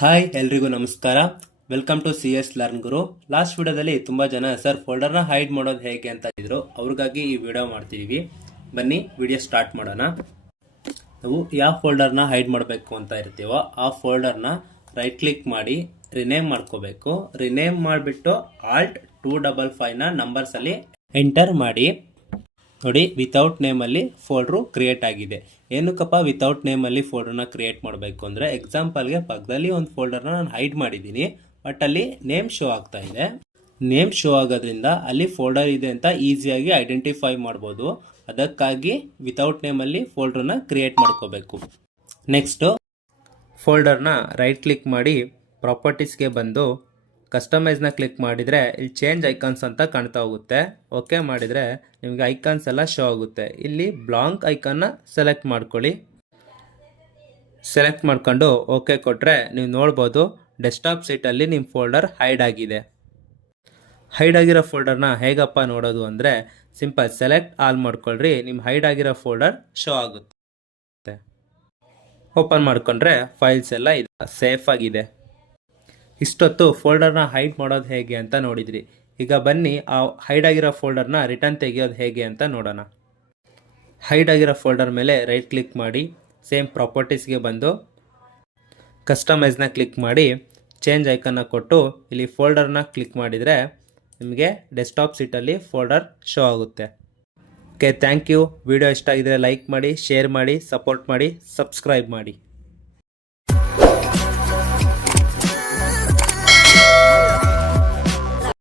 Hi ಎಲ್ರಿಗೂ ನಮಸ್ಕಾರ. Welcome to C S Learn Guru. Last ವಿಡಿಯೋದಲ್ಲಿ ತುಂಬ ಜನ ಸರ್ ಫೋಲ್ಡರ್ನ ಹೈಡ್ ಮಾಡೋದು ಹೇಗೆ ಅಂತ ಇದ್ರು, ಅವ್ರಿಗಾಗಿ ಈ ವಿಡಿಯೋ ಮಾಡ್ತಿದೀವಿ. ಬನ್ನಿ ವಿಡಿಯೋ ಸ್ಟಾರ್ಟ್ ಮಾಡೋಣ. ನಾವು ಯಾವ ಫೋಲ್ಡರ್ನ ಹೈಡ್ ಮಾಡಬೇಕು ಅಂತ ಇರ್ತೀವೋ ಆ ಫೋಲ್ಡರ್ನ ರೈಟ್ ಕ್ಲಿಕ್ ಮಾಡಿ ರಿನೇಮ್ ಮಾಡ್ಕೋಬೇಕು. ರಿನೇಮ್ ಮಾಡಿಬಿಟ್ಟು ಆಲ್ಟ್ 255ನ ನಂಬರ್ಸಲ್ಲಿ ಎಂಟರ್ ಮಾಡಿ. ನೋಡಿ, ವಿತೌಟ್ ನೇಮಲ್ಲಿ ಫೋಲ್ಡ್ರು ಕ್ರಿಯೇಟ್ ಆಗಿದೆ. ಏನಕ್ಕಪ್ಪ ವಿತೌಟ್ ನೇಮಲ್ಲಿ ಫೋಲ್ಡರ್ನ ಕ್ರಿಯೇಟ್ ಮಾಡಬೇಕು ಅಂದರೆ, ಎಕ್ಸಾಂಪಲ್ಗೆ ಪಕ್ಕದಲ್ಲಿ ಒಂದು ಫೋಲ್ಡರ್ನ ನಾನು ಹೈಡ್ ಮಾಡಿದ್ದೀನಿ, ಬಟ್ ಅಲ್ಲಿ ನೇಮ್ ಶೋ ಆಗ್ತಾ ಇದೆ. ನೇಮ್ ಶೋ ಆಗೋದ್ರಿಂದ ಅಲ್ಲಿ ಫೋಲ್ಡರ್ ಇದೆ ಅಂತ ಈಸಿಯಾಗಿ ಐಡೆಂಟಿಫೈ ಮಾಡ್ಬೋದು. ಅದಕ್ಕಾಗಿ ವಿತೌಟ್ ನೇಮಲ್ಲಿ ಫೋಲ್ಡರ್ನ ಕ್ರಿಯೇಟ್ ಮಾಡ್ಕೋಬೇಕು. ನೆಕ್ಸ್ಟು ಫೋಲ್ಡರ್ನ ರೈಟ್ ಕ್ಲಿಕ್ ಮಾಡಿ ಪ್ರಾಪರ್ಟೀಸ್ಗೆ ಬಂದು ಕಸ್ಟಮೈಸ್ನ ಕ್ಲಿಕ್ ಮಾಡಿದರೆ ಇಲ್ಲಿ ಚೇಂಜ್ ಐಕಾನ್ಸ್ ಅಂತ ಕಾಣ್ತಾ ಹೋಗುತ್ತೆ. ಓಕೆ ಮಾಡಿದರೆ ನಿಮಗೆ ಐಕಾನ್ಸ್ ಎಲ್ಲ ಶೋ ಆಗುತ್ತೆ. ಇಲ್ಲಿ ಬ್ಲಾಂಕ್ ಐಕಾನ್ನ ಸೆಲೆಕ್ಟ್ ಮಾಡ್ಕೊಳ್ಳಿ. ಸೆಲೆಕ್ಟ್ ಮಾಡ್ಕೊಂಡು ಓಕೆ ಕೊಟ್ಟರೆ ನೀವು ನೋಡ್ಬೋದು ಡೆಸ್ಕ್ಟಾಪ್ ಸೀಟಲ್ಲಿ ನಿಮ್ಮ ಫೋಲ್ಡರ್ ಹೈಡ್ ಆಗಿದೆ. ಹೈಡ್ ಆಗಿರೋ ಫೋಲ್ಡರ್ನ ಹೇಗಪ್ಪ ನೋಡೋದು ಅಂದರೆ, ಸಿಂಪಲ್ ಸೆಲೆಕ್ಟ್ ಆಲ್ ಮಾಡ್ಕೊಳ್ರಿ, ನಿಮ್ಮ ಹೈಡ್ ಆಗಿರೋ ಫೋಲ್ಡರ್ ಶೋ ಆಗುತ್ತೆ. ಓಪನ್ ಮಾಡಿಕೊಂಡ್ರೆ ಫೈಲ್ಸ್ ಎಲ್ಲ ಇದೆ, ಸೇಫ್ ಆಗಿದೆ. ಇಷ್ಟೊತ್ತು ಫೋಲ್ಡರ್ನ ಹೈಡ್ ಮಾಡೋದು ಹೇಗೆ ಅಂತ ನೋಡಿದ್ರಿ. ಈಗ ಬನ್ನಿ ಆ ಹೈಡ್ ಆಗಿರೋ ಫೋಲ್ಡರ್ನ ರಿಟರ್ನ್ ತೆಗೆಯೋದು ಹೇಗೆ ಅಂತ ನೋಡೋಣ. ಹೈಡ್ ಆಗಿರೋ ಫೋಲ್ಡರ್ ಮೇಲೆ ರೈಟ್ ಕ್ಲಿಕ್ ಮಾಡಿ ಸೇಮ್ ಪ್ರಾಪರ್ಟೀಸ್ಗೆ ಬಂದು ಕಸ್ಟಮೈಸ್ನ ಕ್ಲಿಕ್ ಮಾಡಿ ಚೇಂಜ್ ಐಕನ್ನ ಕೊಟ್ಟು ಇಲ್ಲಿ ಫೋಲ್ಡರ್ನ ಕ್ಲಿಕ್ ಮಾಡಿದರೆ ನಿಮಗೆ ಡೆಸ್ಕ್ಟಾಪ್ ಸೀಟಲ್ಲಿ ಫೋಲ್ಡರ್ ಶೋ ಆಗುತ್ತೆ. Okay, thank you. ವಿಡಿಯೋ ಇಷ್ಟ ಆಗಿದ್ರೆ ಲೈಕ್ ಮಾಡಿ, ಶೇರ್ ಮಾಡಿ, ಸಪೋರ್ಟ್ ಮಾಡಿ, ಸಬ್ಸ್ಕ್ರೈಬ್ ಮಾಡಿ.